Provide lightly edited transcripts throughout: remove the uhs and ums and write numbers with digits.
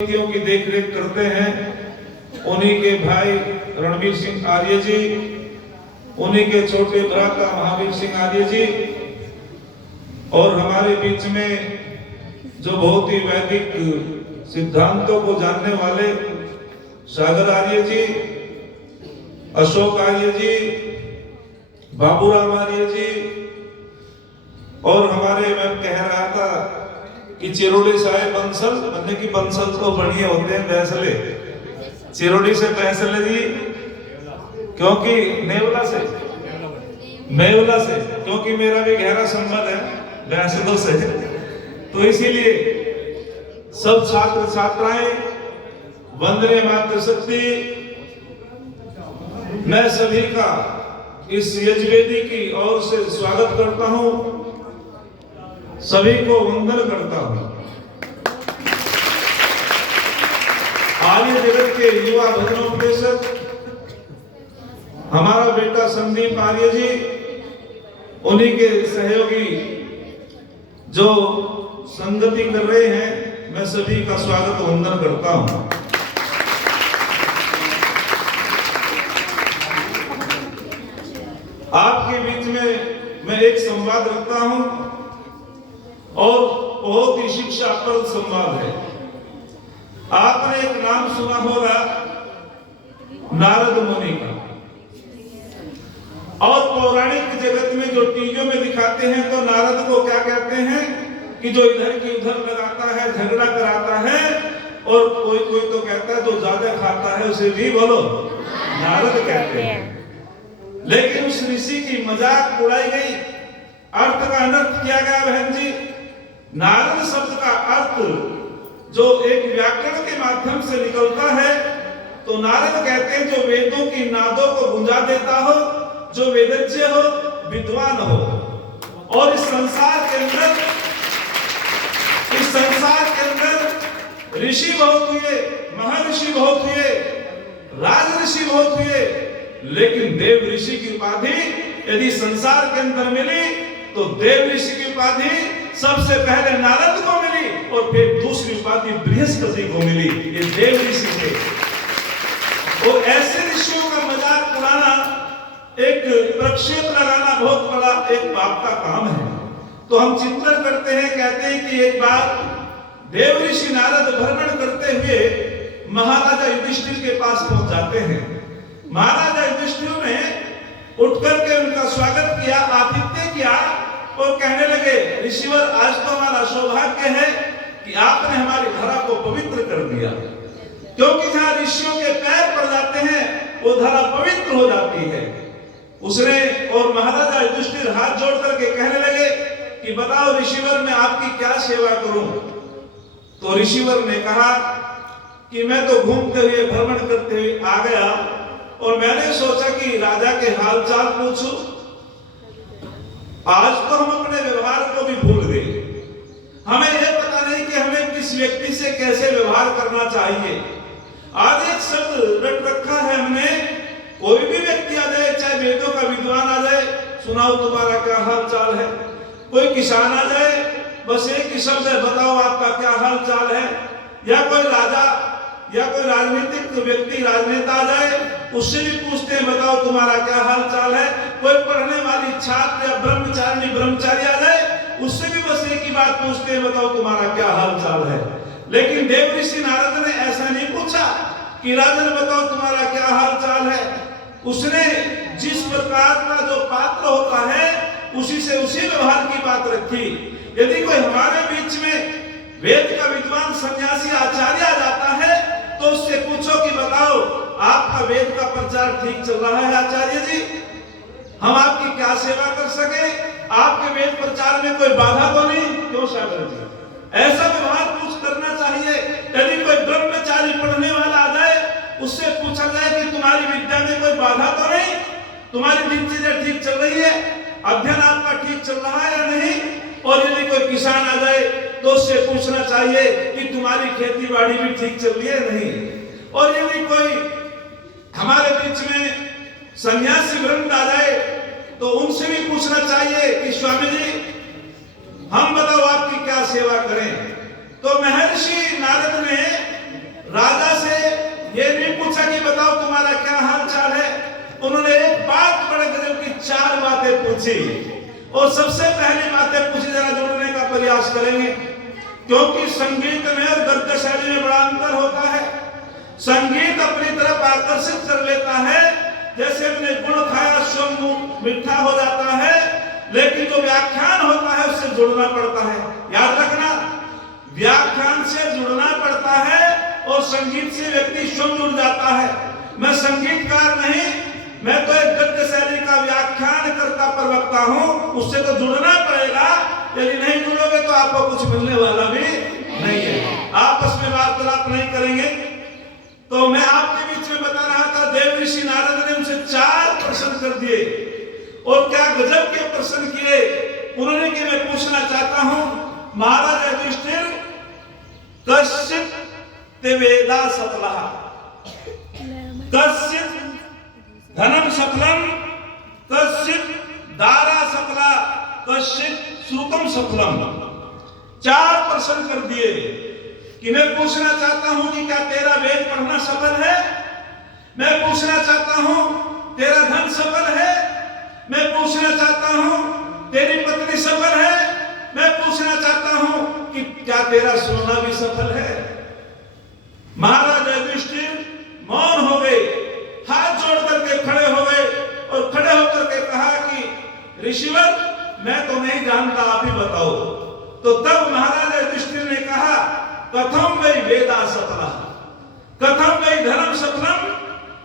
की देखरेख करते हैं उन्हीं के भाई रणवीर सिंह आर्य जी, उन्हीं के छोटे भ्राता महावीर सिंह आर्य जी, और हमारे बीच में जो बहुत ही वैदिक सिद्धांतों को जानने वाले सागर आर्य जी, अशोक आर्य जी, बाबूराम आर्य जी, और हमारे मैं कह रहा था कि चिरोड़ी साहेब बंसल बनने की बंसल तो बढ़िया होते हैं बैसले, चिरोड़ी से बैसले जी, क्योंकि नेवला से क्योंकि मेरा भी गहरा संबंध है बैसलों से, तो इसीलिए सब छात्र छात्राएं वंदने मातृशक्ति, मैं सभी का इस यजुर्वेदी की ओर से स्वागत करता हूं, सभी को वंदन करता हूं। आर्य जगत के युवा भजनोपदेशक हमारा बेटा संदीप आर्य जी, उन्हीं के सहयोगी जो संगति कर रहे हैं, मैं सभी का स्वागत वंदन करता हूं। आपके बीच में मैं एक संवाद रखता हूं और बहुत ही शिक्षाप्रद संवाद है। आपने एक नाम सुना होगा नारद मुनि का, और पौराणिक जगत में जो टीवियों में दिखाते हैं तो नारद को क्या कहते हैं कि जो इधर की उधर लगाता है, झगड़ा कराता है, और कोई कोई तो कहता है जो ज्यादा खाता है उसे भी बोलो नारद कहते हैं। लेकिन उस ऋषि की मजाक उड़ाई गई, अर्थ का अनर्थ किया गया बहन जी। नारद शब्द का अर्थ जो एक व्याकरण के माध्यम से निकलता है, तो नारद कहते हैं जो वेदों की नादों को गुंजा देता हो, जो वेदज्ञ हो, विद्वान हो। और इस संसार के अंदर ऋषि बहुत हुए, महर्षि बहुत हुए, राज ऋषि बहुत हुए, लेकिन देव ऋषि की उपाधि यदि संसार के अंदर मिली तो देव ऋषि की उपाधि सबसे पहले नारद को मिली, और फिर दूसरी उपाधि बृहस्पति को मिली, ये देव ऋषि थे। और ऐसे ऋषियों का मजाक उड़ाना, एक प्रक्षेप लगाना बहुत बड़ा एक पाप का काम है। तो हम चिंतन करते हैं, कहते हैं कि एक बार देव ऋषि नारद भ्रमण करते हुए महाराजा युधिष्ठिर के पास पहुंच जाते हैं। महाराजा युधिष्ठिर ने उठ करके उनका स्वागत किया, आतिथ्य किया, और कहने लगे ऋषिवर आज तो हमारा सौभाग्य है कि आपने हमारी धरा को पवित्र कर दिया, क्योंकि जहां ऋषियों के पैर पड़ जाते हैं वो धरा पवित्र हो जाती है। उसने और महाराजा युधिष्ठिर हाथ जोड़ करके कहने लगे कि बताओ ऋषिवर मैं आपकी क्या सेवा करूं। तो ऋषिवर ने कहा कि मैं तो घूमते हुए भ्रमण करते हुए आ गया, और मैंने सोचा कि राजा के हालचाल पूछूं। आज तो हम अपने व्यवहार को भी भूल गए, हमें यह पता नहीं कि हमें किस व्यक्ति से कैसे व्यवहार करना चाहिए। आज एक शब्द रट रखा है हमने, कोई भी व्यक्ति आ जाए, चाहे वेदों का विद्वान आ जाए, सुनाओ तुम्हारा क्या हाल चाल है। कोई किसान आ जाए, बस एक ही शब्द है, बताओ आपका क्या हाल चाल है। या कोई राजा या कोई राजनीतिक व्यक्ति, राजनेता आ जाए, उससे भी पूछते हैं बताओ तुम्हारा क्या हाल चाल है। कोई पढ़ने वाली छात्र या ब्रह्मचारी आ जाए, उससे भी बस एक ही बात पूछते हैं, बताओ तुम्हारा क्या हाल चाल है। लेकिन देव ऋषि नारद ने ऐसा नहीं पूछा कि राजन बताओ तुम्हारा क्या हाल चाल है। उसने जिस प्रकार का जो पात्र होता है उसी से उसी व्यवहार की बात रखी। यदि कोई हमारे बीच में वेद का विद्वान सन्यासी आचार्य आ जाता है, तो उससे पूछो कि बताओ आपका वेद का प्रचार ठीक चल रहा है आचार्य जी, हम आपकी क्या सेवा कर सके, आपके वेद प्रचार में कोई बाधा तो नहीं, क्यों सागर जी। ऐसा व्यवहार पूछ करना चाहिए। यदि कोई ब्रह्मचारी पढ़ने वाला आ जाए, उससे पूछा जाए कि तुम्हारी विद्या में कोई बाधा तो नहीं, तुम्हारी दिनचर्या ठीक चल रही है, अध्ययन आपका ठीक चल रहा है या नहीं। और यदि कोई किसान आ जाए तो उससे पूछना चाहिए कि तुम्हारी खेती बाड़ी भी ठीक चल रही है नहीं। और यदि कोई हमारे बीच में सन्यासी ब्रह्म आ जाए तो उनसे भी पूछना चाहिए कि स्वामी जी हम बताओ आपकी क्या सेवा करें। तो महर्षि नारद ने पूछी और सबसे पहली बातें पूछी, जरा जोड़ने का प्रयास करेंगे, क्योंकि संगीत में और गद्य शैली में बड़ा अंतर होता है। संगीत अपनी तरफ आकर्षित कर लेता है, जैसे हमने गुड़ खाया स्व मीठा हो जाता है, लेकिन जो व्याख्यान होता है उससे जुड़ना पड़ता है। याद रखना, व्याख्यान से जुड़ना पड़ता है और संगीत से व्यक्ति स्वयं जुड़ जाता है। मैं संगीतकार नहीं, मैं तो एक गद्य शैली का व्याख्यान करता प्रवक्ता हूं, उससे तो जुड़ना पड़ेगा। यदि नहीं जुड़ोगे तो आपको कुछ मिलने वाला भी नहीं है, आपस में वार्तालाप नहीं करेंगे। तो मैं आपके बीच में बता रहा था, देव ऋषि नारद ने उनसे 4 प्रश्न कर दिए और क्या गजब के प्रश्न किए उन्होंने कि मैं पूछना चाहता हूं, महाराज युधिष्ठिर, कश्चित् ते वेदा सफलः, कश्चित् धनम सफलम, कश्चित् दारा सफला, कश्चित् श्रुतम सफलम। 4 प्रश्न कर दिए कि मैं पूछना चाहता हूं कि क्या तेरा वेद पढ़ना सफल है, मैं पूछना चाहता हूं तेरा धन सफल है, मैं पूछना चाहता हूं तेरी पत्नी सफल है, मैं पूछना चाहता हूं कि क्या तेरा सोना भी सफल है। महाराज युधिष्ठिर मौन हो गए, हाथ जोड़ करके खड़े हो गए और खड़े होकर के कहा कि ऋषिवर, मैं तो नहीं जानता, आप ही बताओ। तो तब महाराज युधिष्ठिर ने कहा, कथम वै वेदा सफला, कथम वै धनम सफलम,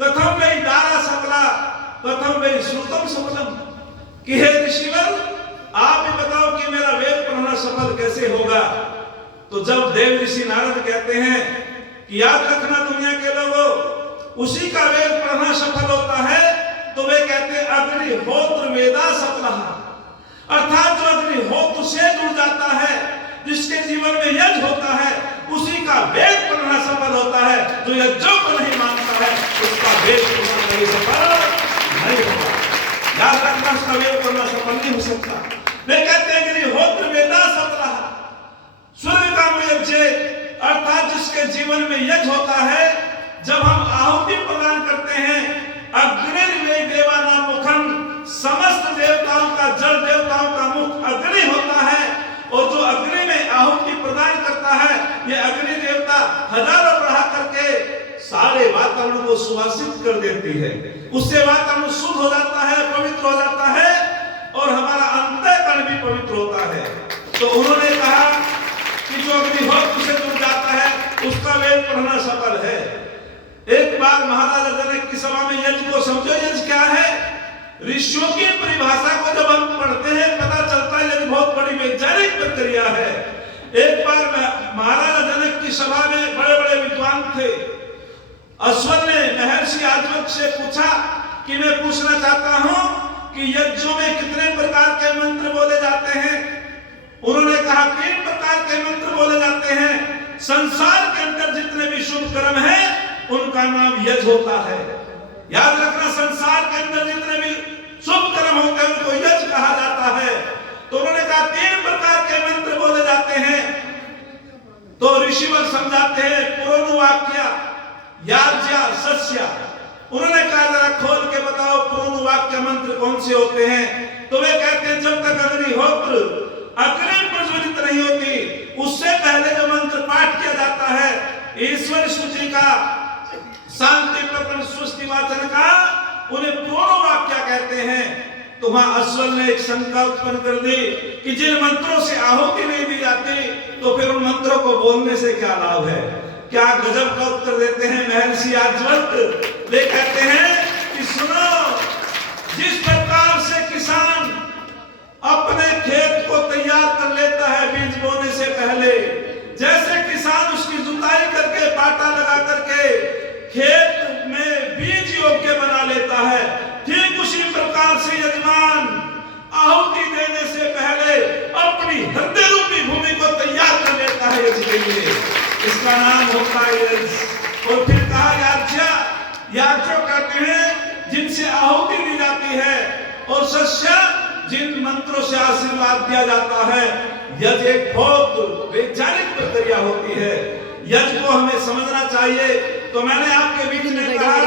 कथम वै दारा सफला, कथम वै श्रुतम सफलम। कि हे ऋषिवर, आप ही बताओ कि मेरा वेद पढ़ना सफल कैसे होगा। तो जब देव ऋषि नारद कहते हैं कि याद रखना दुनिया के लोगों, उसी का वेद पढ़ना सफल होता है, तो वे कहते हैं अग्निहोत्र वेदा सफलः, अर्थात जो अग्निहोत्र से जुड़ जाता है, जिसके जीवन में यज्ञ होता है, उसी का वेद पढ़ना सफल होता है। जो यज्ञों को नहीं मानता है, उसका वेद पढ़ना कभी सफल नहीं होगा। याद रखना, उसका वेद पढ़ना सफल नहीं हो सकता। वे कहते हैं अग्निहोत्र वेदा सफलः, स्वर्ग का यज्ञ, अर्थात जिसके जीवन में यज्ञ होता है, जब हम आहुति प्रदान करते हैं, अग्नि देवानां मुखम, समस्त देवताओं का, जड़ देवताओं का मुख अग्नि होता है, और जो अग्नि में आहुति प्रदान करता है, ये अग्नि देवता हजारों बढ़ा करके सारे वातावरण को सुवासित कर देती है। उससे वातावरण शुद्ध हो जाता है, पवित्र हो जाता है, और हमारा अंतःकरण भी पवित्र होता है। तो उन्होंने कहा कि जो अग्निहोत्र से जुड़ जाता है, उसका वेद पढ़ना सफल है। एक बार महाराजा जनक की सभा में यज्ञ को समझो, यज्ञ क्या है। ऋषियों की परिभाषा को जब हम पढ़ते हैं, पता चलता है यज्ञ बहुत बड़ी वैज्ञानिक प्रक्रिया है। एक बार महाराजा जनक की सभा में बड़े बड़े विद्वान थे। अश्वन ने महर्षि याज्ञवल्क्य से पूछा कि मैं पूछना चाहता हूं कि यज्ञों में कितने प्रकार के मंत्र बोले जाते हैं। उन्होंने कहा 3 प्रकार के मंत्र बोले जाते हैं। संसार के अंदर जितने भी शुभ कर्म है, उनका नाम यज्ञ होता है। याद रखना, संसार के अंदर जितने भी शुभ कर्म होते हैं, उनको यज्ञ कहा जाता है। तो उन्होंने कहा 3 प्रकार के मंत्र बोले जाते हैं। तो ऋषिवर समझाते हैं, पुरोनुवाक्य, याज्ञा, सस्या। उन्होंने कहा जरा खोल के बताओ पुरोनुवाक्य मंत्र कौन से होते हैं। तो वे कहते हैं, जब तक अग्निहोत्र अग्नि प्रज्वलित नहीं होती, उससे पहले जो मंत्र पाठ किया जाता है, ईश्वर स्तुति का, शांति प्रकरण स्वस्ति वाचन का, उन्हें पुरोनुवाक्य कहते हैं। तो वहां अश्वल ने एक शंका उत्पन्न कर दी कि जिन मंत्रों से आहुति नहीं दी जाती, तो फिर उन मंत्रों को बोलने से क्या लाभ है। क्या गजब का उत्तर देते हैं महर्षि याज्ञवल्क्य। वे कहते हैं कि सुनो, जिस प्रकार से किसान अपने खेत को तैयार कर लेता है बीज बोने से पहले, जैसे किसान उसकी जुताई करके पाटा लगा करके खेत में बीज योग्य बना लेता है, ठीक उसी प्रकार से यजमान आहुति देने से पहले अपनी हृदय रूपी भूमि को तैयार कर लेता है यज्ञ के लिए। इसका नाम होता है यज्ञ। और फिर कहा याज्ञा, याज्ञ कहते हैं जिनसे आहुति दी जाती है, और सस्या, जिन मंत्रों से आशीर्वाद दिया जाता है। यज्ञ एक बहुत वैज्ञानिक प्रक्रिया होती है। यज्ञ को हमें समझना चाहिए। तो मैंने आपके बीच में कहा